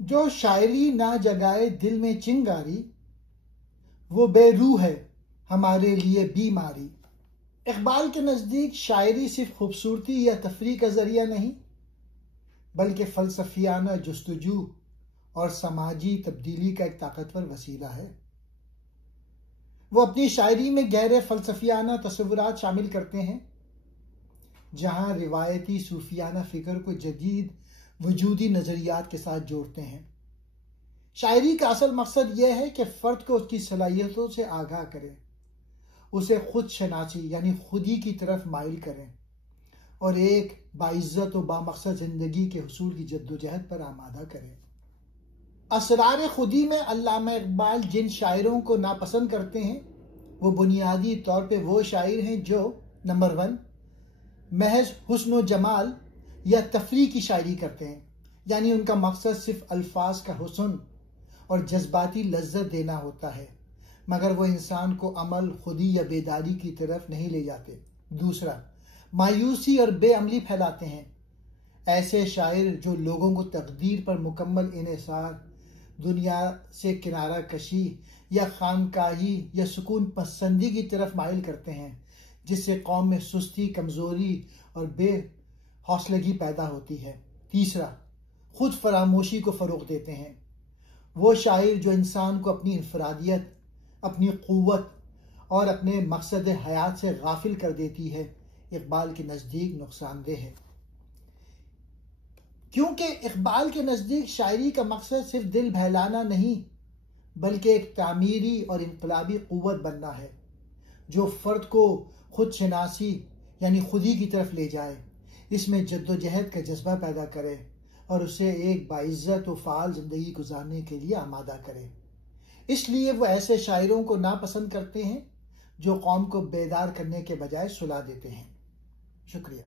जो शायरी ना जगाए दिल में चिंगारी, वो बेरूह है हमारे लिए बीमारी। इकबाल के नज़दीक शायरी सिर्फ खूबसूरती या तफरीह का जरिया नहीं, बल्कि फ़लसफ़ियाना जुस्तजू और समाजी तब्दीली का एक ताकतवर वसीला है। वो अपनी शायरी में गहरे फ़लसफ़ियाना तसव्वुरात शामिल करते हैं, जहाँ रिवायती सूफियाना फ़िक्र को जदीद वजूदी नज़रियात के साथ जोड़ते हैं। शायरी का असल मकसद यह है कि फ़र्द को उसकी सलाहियतों से आगाह करें, उसे खुद शनासी यानी खुदी की तरफ माइल करें और एक बाइज़्ज़त व बामक़सद ज़िंदगी के हुसूल की जद्दोजहद पर आमादा करें। असरार खुदी में अल्लामा इकबाल जिन शायरों को नापसंद करते हैं, वो बुनियादी तौर पे वो शायर हैं जो नंबर 1 महज हुस्न व जमाल या तफरीह की शायरी करते हैं, यानी उनका मकसद सिर्फ अल्फाज का हुस्न और जज्बाती लज्जत देना होता है, मगर वो इंसान को अमल, खुदी या बेदारी की तरफ नहीं ले जाते। दूसरा, मायूसी और बेअमली फैलाते हैं। ऐसे शायर जो लोगों को तकदीर पर मुकम्मल इन्हिसार, दुनिया से किनारा कशी या खानकाही या सुकून पसंदी की तरफ माइल करते हैं, जिससे कौम में सुस्ती, कमजोरी और बेहौसलगी पैदा होती है। तीसरा, खुद फरामोशी को फ़रोग़ देते हैं। वो शायर जो इंसान को अपनी इनफरादियत, अपनी क़ुव्वत और अपने मकसद हयात से गाफिल कर देती है, इकबाल के नज़दीक नुकसानदेह है। क्योंकि इकबाल के नज़दीक शायरी का मकसद सिर्फ दिल बहलाना नहीं, बल्कि एक तामीरी और इनकलाबी क़ुव्वत बनना है, जो फ़र्द को खुद शनासी यानी खुदी की तरफ ले जाए, इसमें जद्दोजहद का जज्बा पैदा करे और उसे एक बाइज़्ज़त व फ़ाल ज़िंदगी गुजारने के लिए आमादा करे। इसलिए वो ऐसे शायरों को नापसंद करते हैं जो कौम को बेदार करने के बजाय सुला देते हैं। शुक्रिया।